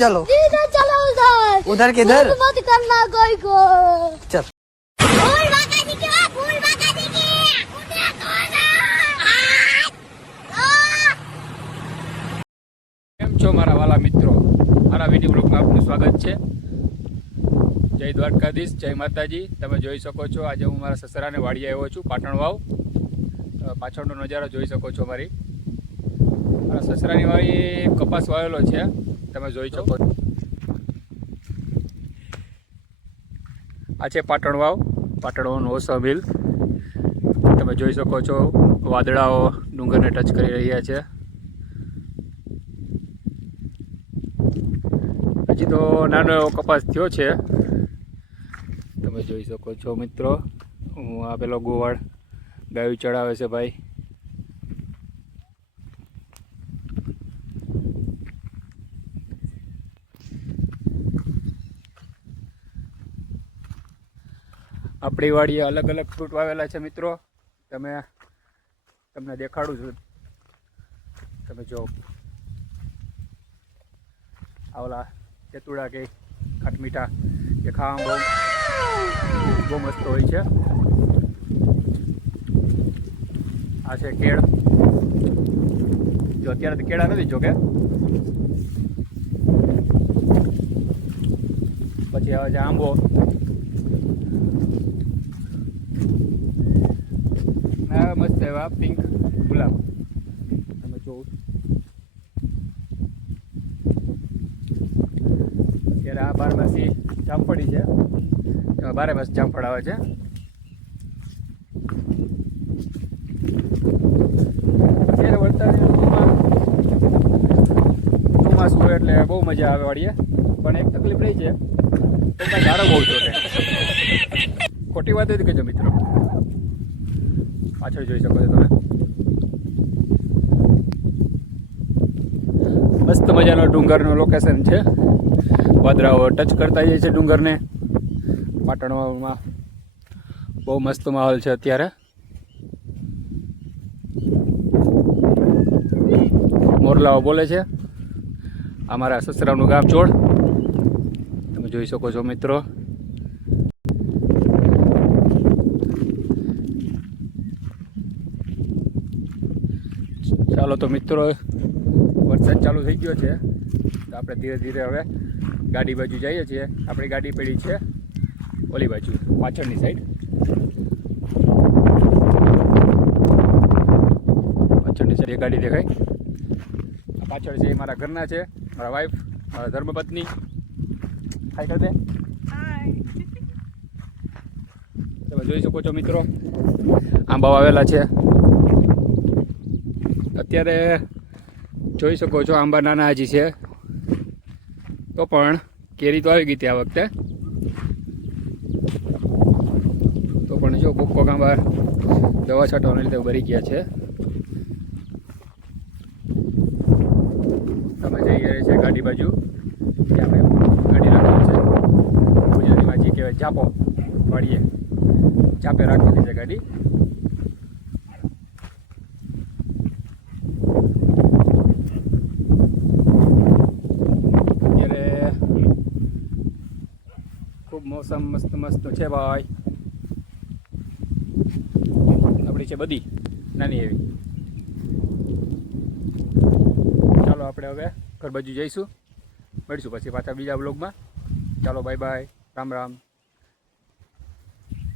चलो चलो उधर उधर किधर मत करना कोई को चल કેમ છો મારા વાલા મિત્રો, મારા વિડીયો બ્લોગમાં આપનું સ્વાગત છે. જય દ્વારકાધીશ, જય માતાજી. તમે જોઈ શકો છો આજે હું મારા સસરાને વાડીએ આવ્યો છું, પાટણ વાવ. પાછળનો નજારો જોઈ શકો છો. મારા સસરાની વાડી કપાસ વાવેલો છે, તમે જોઈ શકો છો. આ છે પાટણ વાવ, પાટણ વાવનું ઓસા મિલ. તમે જોઈ શકો છો વાદળાઓ ડુંગરને ટચ કરી રહ્યા છે. હજી તો નાનો એવો કપાસ થયો છે, તમે જોઈ શકો છો મિત્રો. હું આ પેલો ગોવાળ ગાયું ચડાવે છે ભાઈ. આપણી વાડીએ અલગ અલગ ફ્રૂટ વાવેલા છે મિત્રો. તમને દેખાડું છું. તમે જો આવલા ચતુડા કે ખાટમીઠા કે ખાવામાં બહુ મસ્ત હોય છે. આ છે કેળ. જો અત્યારે તો કેળા નથી જોકે. પછી આવે છે આંબો. મસ્ત એવા પિંક ગુલાબ તમે જોવો. અત્યારે આ બારમાસી જામફળી છે, બારે માસ જામફળ આવે છે. અત્યારે વરસાદની ઋતુમાં ચોમાસું હોય એટલે બહુ મજા આવે વાળીએ. પણ એક તકલીફ રહી છે, તો ઝાડો બહુ ચોટે. ખોટી વાત જ કહેજો મિત્રો. પાછળ જોઈ શકો છો તમે. મસ્ત મજાનો ડુંગરનું લોકેશન છે. વાદળાઓ ટચ કરતા જાય છે ડુંગરને. પાટણમાં બહુ મસ્ત માહોલ છે અત્યારે. મોરલાઓ બોલે છે. અમારા સસરાનું ગામ ચોડ તમે જોઈ શકો છો મિત્રો. ચાલો તો મિત્રો, વરસાદ ચાલુ થઈ ગયો છે તો આપણે ધીરે ધીરે હવે ગાડી બાજુ જઈએ છીએ. આપણી ગાડી પડી છે ઓલી બાજુ પાછળની સાઈડ. પાછળની સાઈડ એ ગાડી દેખાય. આ પાછળ છે એ મારા ઘરના છે, મારા વાઈફ, મારા ધર્મપત્ની. હાય કર દે. તમે જોઈ શકો છો મિત્રો, આંબા વાવેલા છે. અત્યારે જોઈ શકો છો આંબા નાના હજી છે, તો પણ કેરી તો આવી ગઈ હતી આ વખતે. તો પણ જો કોક આંબા દવા છાંટવાના લીધે ભરી ગયા છે. તમે જઈ ગયા છે ગાડી બાજુ, ત્યાં આપણે ગાડી રાખવાની છે. ગુજરાતીમાં જે કહેવાય ચાપો વાળીએ, ચાપે રાખવાની છે ગાડી. મોસમ મસ્ત મસ્ત છે ભાઈ. આપણી છે બધી નાની એવી. ચાલો આપણે હવે ઘર બાજુ જઈશું. મળીશું પછી પાછા બીજા બ્લોગમાં. ચાલો બાય બાય, રામ રામ.